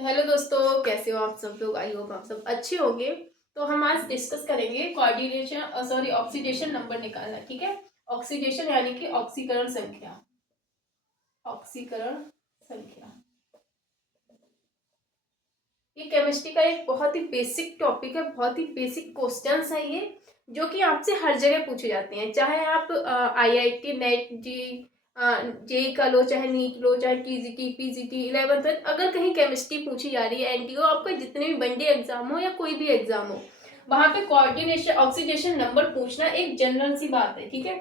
तो हेलो दोस्तों, कैसे हो आप सब लोग। आई होप आप सब अच्छे होंगे। तो हम आज डिस्कस करेंगे कोऑर्डिनेशन ऑक्सीडेशन नंबर निकालना। ठीक है, ऑक्सीडेशन यानी कि ऑक्सीकरण संख्या। ऑक्सीकरण संख्या ये केमिस्ट्री का एक बहुत ही बेसिक टॉपिक है, बहुत ही बेसिक क्वेश्चंस है ये, जो कि आपसे हर जगह पूछे जाते हैं। चाहे आप आईआईटी नेट जी जेई का लो, चाहे नीट लो, चाहे टीजीटी पीजीटी 11th तक, अगर कहीं केमिस्ट्री पूछी जा रही है, एनटीओ, आपका जितने भी वनडे एग्जाम हो या कोई भी एग्जाम हो, वहां पे कोऑर्डिनेशन ऑक्सीडेशन नंबर पूछना एक जनरल सी बात है। ठीक है,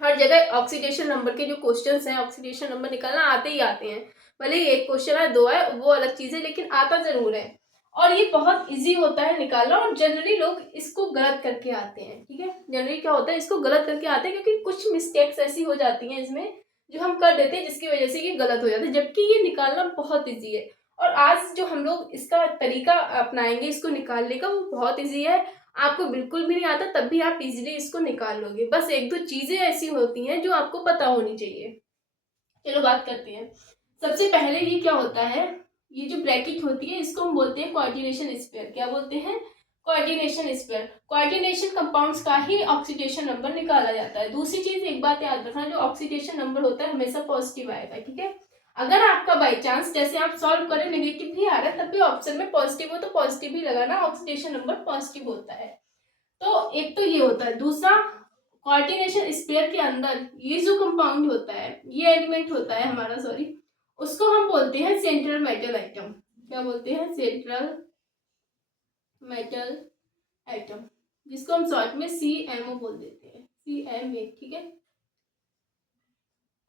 हर जगह ऑक्सीडेशन नंबर के जो क्वेश्चंस हैं, ऑक्सीडेशन नंबर निकालना आते ही आते हैं। भले ही एक क्वेश्चन है, दो है, वो अलग चीज है, लेकिन आता जरूर है। और ये बहुत इजी होता है निकालना, और जनरली लोग इसको गलत करके आते हैं। ठीक है, जनरली क्या होता है, इसको गलत करके आते हैं क्योंकि कुछ मिस्टेक्स ऐसी हो जाती हैं इसमें जो हम कर देते हैं, जिसकी वजह से ये गलत हो जाता है, जबकि ये निकालना बहुत ईजी है। और आज जो हम लोग इसका तरीका अपनाएंगे इसको निकालने का, वो बहुत ईजी है। आपको बिल्कुल भी नहीं आता तब भी आप इजीली इसको निकाल लोगे। बस एक दो चीजें ऐसी होती हैं जो आपको पता होनी चाहिए। चलो बात करते हैं। सबसे पहले ये क्या होता है, ये जो ब्रैकेट होती है इसको हम बोलते हैं कोऑर्डिनेशन स्पेयर। क्या बोलते हैं? Coordination sphere. कोऑर्डिनेशन कंपाउंड्स का ही ऑक्सीडेशन नंबर निकाला जाता है। दूसरी चीज, एक बात याद रखना, जो ऑक्सीडेशन नंबर होता है हमेशा पॉजिटिव आएगा। ठीक है, अगर आपका बाई चांस जैसे आप सॉल्व करें नेगेटिव भी आ रहा है, तब भी ऑप्शन में पॉजिटिव हो तो पॉजिटिव ही लगाना, ऑक्सीडेशन नंबर पॉजिटिव होता है। तो एक तो ये होता है। दूसरा, कोऑर्डिनेशन स्पेयर के अंदर ये जो कंपाउंड होता है, ये एलिमेंट होता है हमारा, सॉरी, उसको हम बोलते हैं सेंट्रल मेटल एटम। क्या बोलते हैं? सेंट्रल मेटल एटम, जिसको हम शॉर्ट में CMO बोल देते हैं, CMA। ठीक है,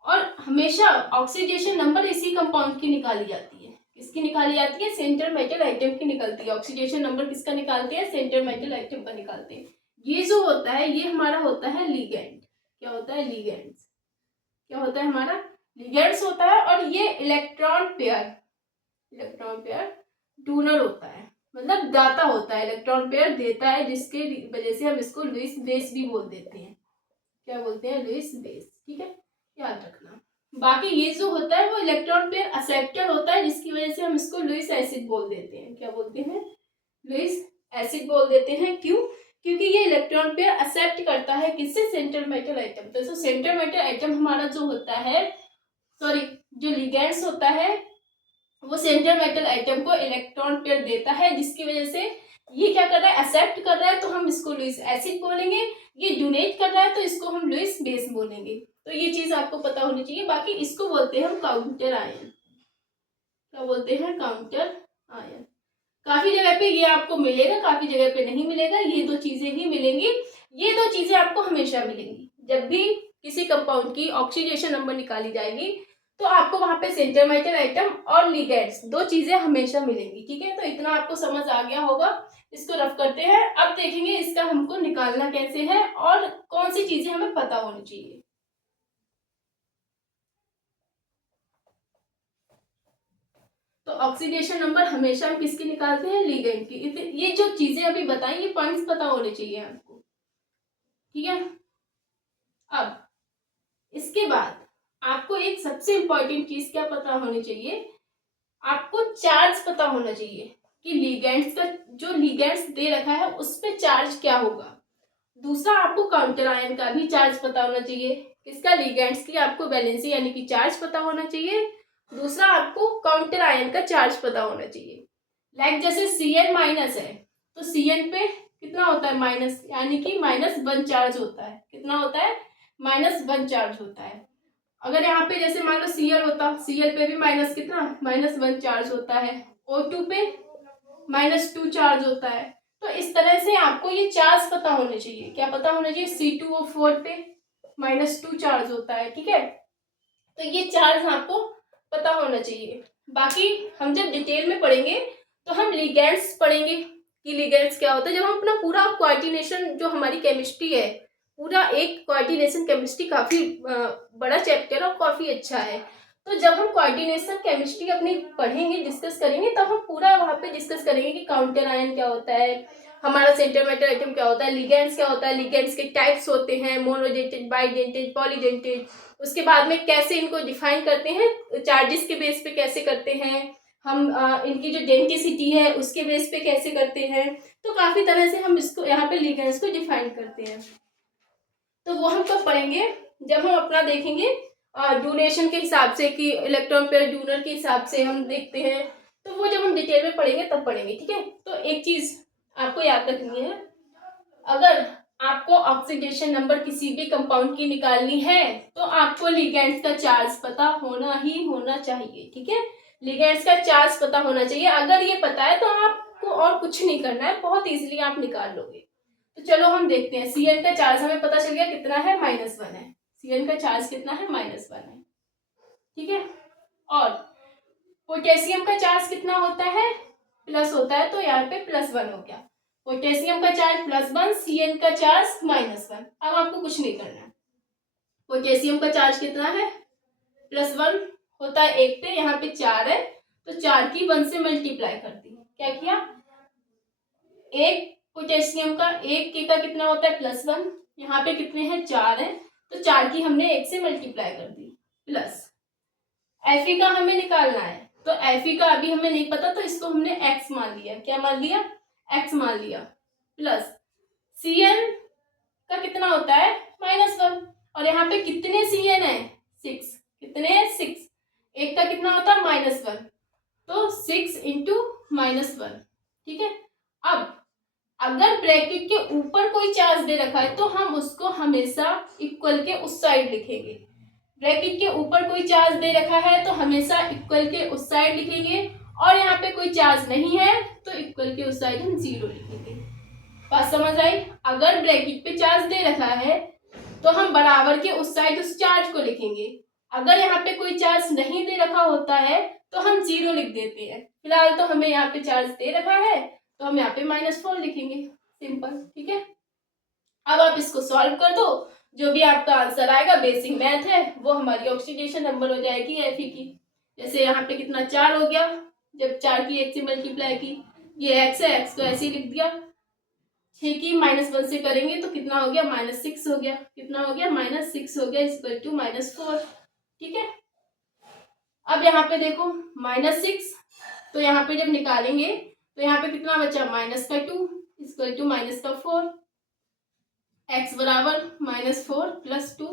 और हमेशा ऑक्सीडेशन नंबर इसी कंपाउंड की निकाली जाती है। किसकी निकाली जाती है? सेंट्रल मेटल एटम की निकलती है। ऑक्सीडेशन नंबर किसका निकालते हैं? सेंट्रल मेटल एटम का निकालते हैं। ये जो होता है ये हमारा होता है लिगेंड। क्या होता है? लिगेंड्स। क्या होता है हमारा? लिगेंड्स होता है। और ये इलेक्ट्रॉन पेयर डोनर होता है, मतलब दाता होता है, इलेक्ट्रॉन पेयर देता है, जिसके वजह से हम इसको लुईस बेस भी बोल देते हैं। क्या बोलते हैं? Lewis base. ठीक है, याद रखना। बाकी ये जो होता है वो इलेक्ट्रॉन पेयर एक्सेप्टर होता है, जिसकी वजह से हम इसको लुईस एसिड बोल देते हैं। क्या बोलते हैं? लुईस एसिड बोल देते हैं। क्यों? क्योंकि ये इलेक्ट्रॉन पेयर एक्सेप्ट करता है किससे? Central metal atom. तो सेंट्रल मेटल एटम हमारा जो होता है, सॉरी, जो लिगेंड्स होता है, वो सेंट्रल मेटल एटम को इलेक्ट्रॉन पेयर देता है, जिसकी वजह से ये क्या कर रहा है? एक्सेप्ट कर रहा है, तो हम इसको लुईस एसिड बोलेंगे। ये डोनेट कर रहा है तो इसको हम लुईस बेस बोलेंगे। तो ये चीज आपको पता होनी चाहिए। बाकी इसको बोलते हैं हम काउंटर आयन। क्या बोलते हैं? Counter ion. काफी जगह पे ये आपको मिलेगा, काफी जगह पे नहीं मिलेगा। ये दो चीजें ही मिलेंगी। ये दो चीजें आपको हमेशा मिलेंगी जब भी किसी कंपाउंड की ऑक्सीडेशन नंबर निकाली जाएगी, तो आपको वहां पे सेंट्रल मेटल एटम और लिगेंड्स, दो चीजें हमेशा मिलेंगी। ठीक है, तो इतना आपको समझ आ गया होगा। इसको रफ करते हैं। अब देखेंगे इसका हमको निकालना कैसे है और कौन सी चीजें हमें पता होनी चाहिए। तो ऑक्सीडेशन नंबर हमेशा हम किसकी निकालते हैं? लिगेंड की। ये जो चीजें अभी बताई, ये पॉइंट्स पता होने चाहिए आपको। ठीक है, अब इसके बाद आपको एक सबसे इंपॉर्टेंट चीज क्या पता होनी चाहिए? आपको चार्ज पता होना चाहिए कि लिगेंड्स का, जो लिगेंड्स दे रखा है उस पे चार्ज क्या होगा। दूसरा, आपको काउंटर आयन का भी चार्ज पता होना चाहिए। किसका? लिगेंड्स की आपको वैलेंसी यानी कि चार्ज पता होना चाहिए। दूसरा, आपको काउंटर आयन का चार्ज पता होना चाहिए। लाइक जैसे Cn माइनस है, तो Cn पे कितना होता है? माइनस, यानी कि -1 चार्ज होता है। कितना होता है? -1 चार्ज होता है। अगर यहाँ पे जैसे मान लो Cl होता, Cl पे भी माइनस कितना? -1 चार्ज होता है। O2 पे -2 चार्ज होता है। तो इस तरह से आपको ये चार्ज पता होने चाहिए। क्या पता होना चाहिए? C2O4 पे -2 चार्ज होता है। ठीक है, तो ये चार्ज आपको पता होना चाहिए। बाकी हम जब डिटेल में पढ़ेंगे तो हम लिगेंड्स पढ़ेंगे कि लिगेंड्स क्या होता है। जब हम अपना पूरा कोऑर्डिनेशन, जो हमारी केमिस्ट्री है, पूरा एक कोऑर्डिनेशन केमिस्ट्री काफी बड़ा चैप्टर और काफी अच्छा है। तो जब हम कोऑर्डिनेशन केमिस्ट्री अपनी पढ़ेंगे, डिस्कस करेंगे, तब हम पूरा वहाँ पे डिस्कस करेंगे कि काउंटर आयन क्या होता है, हमारा सेंटर मेटल एटम क्या होता है, लिगेंड्स क्या होता है, लिगेंड्स के टाइप्स होते हैं, मोनोडेंटेड, बाइडेंटेड, पॉलीडेंटेड। उसके बाद में कैसे इनको डिफाइन करते हैं, चार्जेस के बेस पे कैसे करते हैं, हम इनकी जो डेंसिटी है उसके बेस पे कैसे करते हैं। तो काफ़ी तरह से हम इसको यहाँ पे लिगेंड्स को डिफाइन करते हैं। तो वो हम कब पढ़ेंगे, जब हम अपना देखेंगे ड्यूरेशन के हिसाब से कि इलेक्ट्रॉन पेयर डोनर के हिसाब से हम देखते हैं। तो वो जब हम डिटेल में पढ़ेंगे तब पढ़ेंगे, ठीक है। तो एक चीज़ आपको याद रखनी है, अगर आपको ऑक्सीडेशन नंबर किसी भी कंपाउंड की निकालनी है तो आपको लिगेंड्स का चार्ज पता होना ही होना चाहिए, ठीक है। लिगेंड्स का चार्ज पता होना चाहिए। अगर ये पता है तो आपको और कुछ नहीं करना है, बहुत इजीली आप निकाल लोगे। तो चलो हम देखते हैं। Cn का चार्ज हमें पता चल गया कितना है, -1 है। Cn का चार्ज कितना है, -1 है, ठीक है। और पोटेशियम का चार्ज कितना होता है, प्लस होता है, तो यहाँ पे +1 हो गया। पोटेशियम का चार्ज +1, Cn का चार्ज -1। अब आपको कुछ नहीं करना है। पोटेशियम का चार्ज कितना है, +1 होता है 1 पे, यहाँ पे 4 है, तो 4 की 1 से मल्टीप्लाई कर दी। क्या किया, एक पोटेशियम का 1 के का कितना होता है, +1, यहाँ पे कितने हैं, 4 है, तो 4 की हमने 1 से मल्टीप्लाई कर दी, प्लस Fe का हमें निकालना है। तो Fe का अभी हमें नहीं पता, तो इसको हमने x मान लिया। क्या मान लिया, x मान लिया, प्लस Cn का कितना होता है, -1, और यहाँ पे कितने Cn है, 6, कितने 6, एक का कितना होता है, -1, तो 6 इंटू -1, ठीक है। अब अगर ब्रैकेट के ऊपर कोई चार्ज दे रखा है तो हम उसको हमेशा इक्वल के उस साइड लिखेंगे। ब्रैकेट के ऊपर कोई चार्ज दे रखा है तो हमेशा इक्वल के उस साइड लिखेंगे, और यहाँ पे कोई चार्ज नहीं है तो इक्वल के उस साइड हम 0 लिखेंगे। बात समझ आई। अगर ब्रैकेट पे चार्ज दे रखा है तो हम बराबर के उस साइड उस चार्ज को लिखेंगे। अगर यहाँ पे कोई चार्ज नहीं दे रखा होता है तो हम 0 लिख देते हैं। फिलहाल तो हमें यहाँ पे चार्ज दे रखा है तो हम यहाँ पे -4 लिखेंगे, सिंपल, ठीक है। अब आप इसको सॉल्व कर दो, जो भी आपका आंसर आएगा, बेसिक मैथ है, वो हमारी ऑक्सीडेशन नंबर हो जाएगी Fe की। जैसे यहाँ पे कितना 4 हो गया, जब 4 की 1 से मल्टीप्लाई की, ये x है, x को ऐसे ही लिख दिया। 6 की -1 से करेंगे तो कितना हो गया, -6 हो गया। कितना हो गया, -6 हो गया, इक्वल टू -4, ठीक है। अब यहाँ पे देखो -6, तो यहाँ पे जब निकालेंगे तो यहाँ पे कितना बचा, -2 इक्वल टू -4, x बराबर -4 + 2,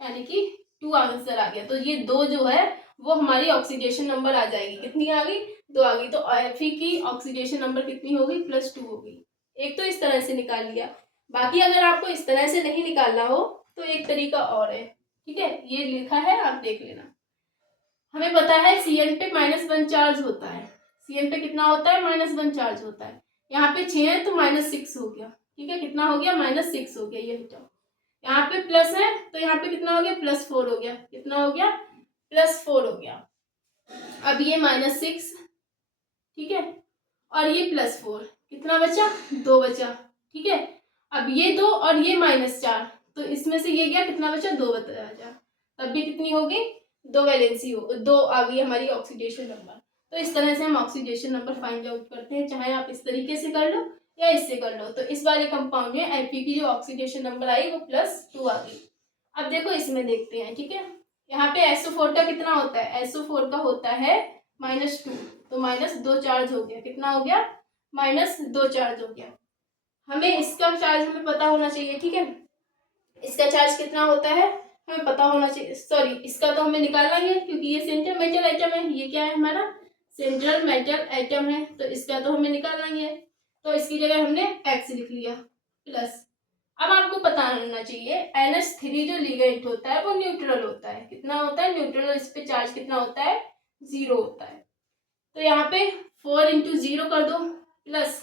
यानी कि 2 आंसर आ गया। तो ये 2 जो है वो हमारी ऑक्सीडेशन नंबर आ जाएगी। कितनी आ गई, 2 आ गई। तो Fe की ऑक्सीडेशन नंबर कितनी होगी, +2 होगी। एक तो इस तरह से निकाल लिया। बाकी अगर आपको इस तरह से नहीं निकालना हो तो एक तरीका और है, ठीक है, ये लिखा है, आप देख लेना। हमें पता है Cn पे -1 चार्ज होता है। Cn पे कितना होता है, -1 चार्ज होता है। यहाँ पे 6 है तो -6 हो गया, ठीक है। कितना हो गया, -6 हो गया, ये हटाओ। यहाँ पे प्लस है तो यहाँ पे कितना हो गया, +4 हो गया। कितना हो गया, +4 हो गया। अब ये -6, ठीक है, और ये +4, कितना बचा, 2 बचा, ठीक है। अब ये 2 और ये -4, तो इसमें से ये गया, कितना बचा, 2 बचा। तब भी कितनी होगी, 2 वैलेंसी हो, 2 आ गई हमारी ऑक्सीडेशन नंबर। तो इस तरह से हम ऑक्सीडेशन नंबर फाइंड आउट करते हैं, चाहे आप इस तरीके से कर लो या इससे कर लो। तो इस वाले कंपाउंड में Fe की जो ऑक्सीडेशन नंबर आई वो +2 आ गई। अब देखो इसमें देखते हैं, ठीक है। यहाँ पे SO4 का कितना होता है, SO4 का होता है -2, तो -2 चार्ज हो गया। कितना हो गया, -2 चार्ज हो गया। हमें इसका चार्ज हमें पता होना चाहिए, ठीक है। इसका चार्ज कितना होता है हमें पता होना चाहिए। सॉरी, इसका तो हमें निकालना ही है क्योंकि ये सेंट्रल मेटल एटम है। ये क्या है, हमारा सेंट्रल मेटल एटम है, तो इसका तो हमें निकालना ही है। तो इसकी जगह हमने x लिख लिया, प्लस। अब आपको पता होना चाहिए NH3 जो लिगेंड होता है वो न्यूट्रल होता है। कितना होता है, न्यूट्रल। इस पे चार्ज कितना होता है, 0 होता है। तो यहाँ पे 4 × 0 कर दो, प्लस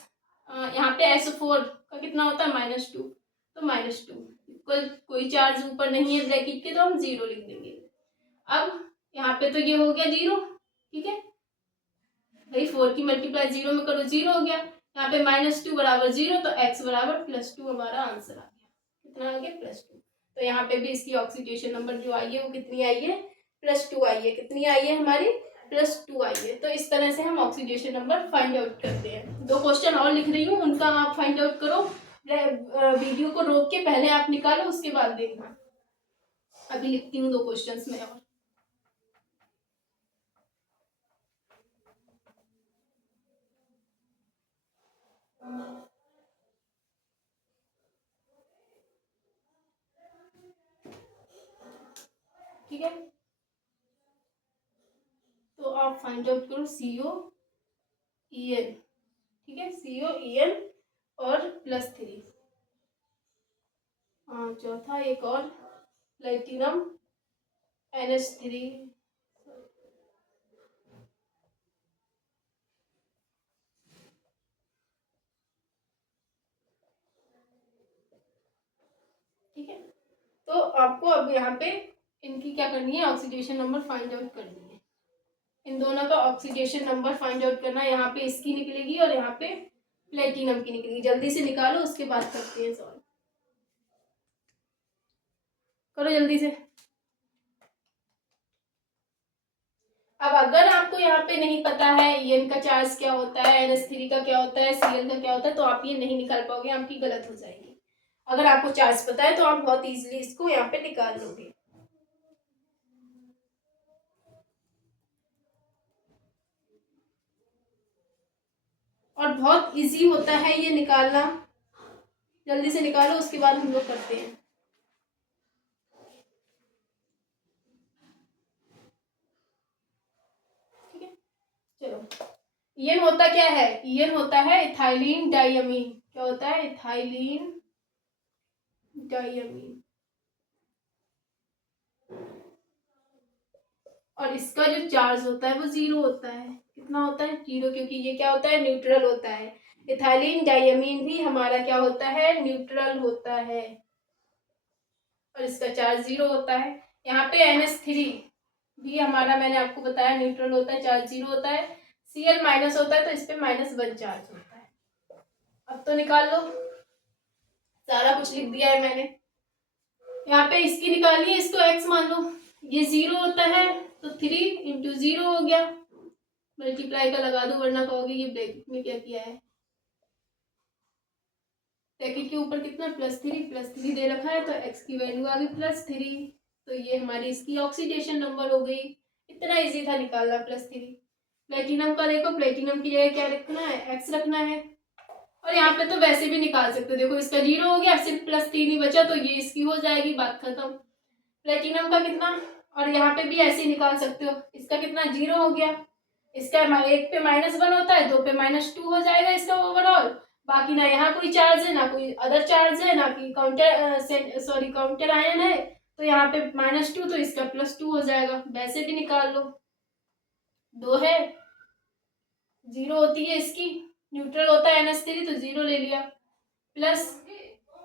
यहाँ पे SO4 का कितना होता है, -2, तो -2 कोई चार्ज ऊपर नहीं है ब्रैकेट के, तो हम 0 लिख देंगे। अब यहाँ पे तो ये हो गया 0, ठीक है भाई। 4 की मल्टीप्लाई 0 में करो, 0 हो गया। यहाँ पे -2 बराबर 0, तो x बराबर +2 हमारा आंसर आ गया। कितना आ गया, +2। तो यहाँ पे भी इसकी ऑक्सीडेशन नंबर जो आई है वो कितनी आई है, +2 आई है। कितनी आई है हमारी, +2 आई है। तो इस तरह से हम ऑक्सीडेशन नंबर फाइंड आउट करते हैं। 2 क्वेश्चन और लिख रही हूँ, उनका आप फाइंड आउट करो। वीडियो को रोक के पहले आप निकालो, उसके बाद देखना। अभी लिखती हूँ 2 क्वेश्चंस में और। ठीक है, तो आप फाइंड आउट करो COEn। ठीक है, COEn और +3। हाँ, चौथा एक और प्लेटिनम NH3। ठीक है, तो आपको अब यहाँ पे इनकी क्या करनी है, ऑक्सीडेशन नंबर फाइंड आउट करनी है। इन दोनों का ऑक्सीडेशन नंबर फाइंड आउट करना है। यहाँ पे इसकी निकलेगी और यहाँ पे प्लेटिनम की निकलेगी। जल्दी से निकालो, उसके बाद करते हैं सॉल्व। करो जल्दी से। अब अगर आपको यहाँ पे नहीं पता है EN का चार्ज क्या होता है, NH3 का क्या होता है, Cl का क्या होता है, तो आप ये नहीं निकाल पाओगे, आपकी गलत हो जाएगी। अगर आपको चार्ज पता है तो आप बहुत इजीली इसको यहाँ पे निकाल लोगे। और बहुत इजी होता है ये निकालना। जल्दी से निकालो, उसके बाद हम लोग करते हैं। ठीक है, चलो। EN होता क्या है, EN होता है इथाइलिन डाइअमीन। क्या होता है, इथाइलिन डाइअमीन। और इसका जो चार्ज होता है वो 0 होता है। कितना होता है, 0, क्योंकि ये क्या होता है, न्यूट्रल होता है। इथाइलिन डाइअमीन भी हमारा क्या होता है, न्यूट्रल होता है, और इसका चार्ज 0 होता है। यहाँ पे NH3 भी हमारा, मैंने आपको बताया, न्यूट्रल होता है, चार्ज 0 होता है। Cl माइनस होता है, तो इस पे -1 चार्ज होता है। अब तो निकाल लो, सारा कुछ लिख दिया है मैंने। यहाँ पे इसकी निकालिए, इसको x मान लो। ये 0 होता है तो 3 × 0 हो गया। मल्टीप्लाई का लगा दो, वरना कहोगे ये ब्रैकेट में क्या किया है। ब्रैकेट के ऊपर कितना, +3 दे रखा है, तो x की वैल्यू आ गई +3। तो ये हमारी इसकी ऑक्सीडेशन नंबर हो गई। इतना इजी था निकालना, +3। प्लेटिनम का देखो, प्लेटिनम की जगह क्या रखना है, x रखना है। और यहाँ पे तो वैसे भी निकाल सकते हो, देखो इसका 0 हो गया, सिर्फ +3 ही बचा, तो ये इसकी हो जाएगी, बात खत्म। प्लेटिनम का कितना, और यहाँ पे भी ऐसे ही निकाल सकते हो। इसका कितना, 0 हो गया। इसका 1 पे -1 होता है, 2 पे -2 हो जाएगा इसका ओवरऑल। बाकी ना यहाँ कोई चार्ज है, ना कोई अदर चार्ज है, ना कोई काउंटर आयन है, तो यहाँ पे -2, तो इसका +2 हो जाएगा। वैसे भी निकाल लो, 2 है, 0 होती है इसकी, न्यूट्रल होता है NH3, तो 0 ले लिया, प्लस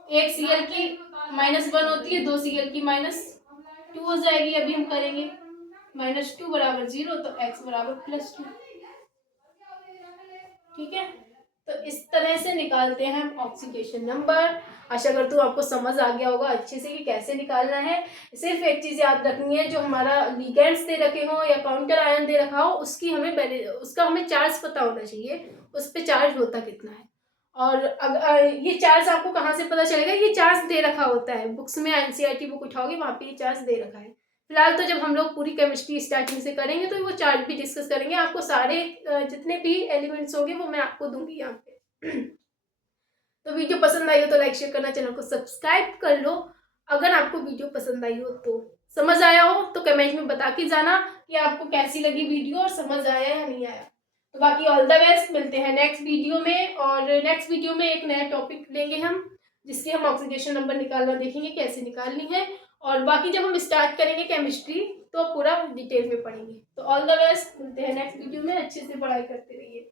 1 Cl की -1 होती है, 2 Cl की -2 हो जाएगी। अभी हम करेंगे, -2 बराबर 0, तो x बराबर +2। ठीक है, तो इस तरह से निकालते हैं हम ऑक्सीडेशन नंबर। आशा करती हूँ आपको समझ आ गया होगा अच्छे से कि कैसे निकालना है। सिर्फ एक चीज याद रखनी है, जो हमारा लिगेंड्स दे रखे हो या काउंटर आयन दे रखा हो, उसकी हमें पहले उसका हमें चार्ज पता होना चाहिए, उस पर चार्ज होता कितना है। और अगर ये चार्ज आपको कहाँ से पता चलेगा, ये चार्ज दे रखा होता है बुक्स में, NCERT बुक उठाओगे वहाँ पे ये चार्ज दे रखा है। फिलहाल तो जब हम लोग पूरी केमिस्ट्री स्टार्टिंग से करेंगे तो वो चार्ज भी डिस्कस करेंगे, आपको सारे जितने भी एलिमेंट्स होंगे वो मैं आपको दूंगी यहाँ पे। तो वीडियो पसंद आई हो तो लाइक शेयर करना, चैनल को सब्सक्राइब कर लो। अगर आपको वीडियो पसंद आई हो, तो समझ आया हो तो कमेंट में बता के जाना कि आपको कैसी लगी वीडियो और समझ आया या नहीं आया। तो बाकी ऑल द बेस्ट, मिलते हैं नेक्स्ट वीडियो में। और नेक्स्ट वीडियो में एक नया टॉपिक लेंगे हम, जिसकी हम ऑक्सीडेशन नंबर निकालना देखेंगे कैसे निकालनी है। और बाकी जब हम स्टार्ट करेंगे केमिस्ट्री तो पूरा डिटेल में पढ़ेंगे। तो ऑल द बेस्ट, मिलते हैं नेक्स्ट वीडियो में। अच्छे से पढ़ाई करते रहिए।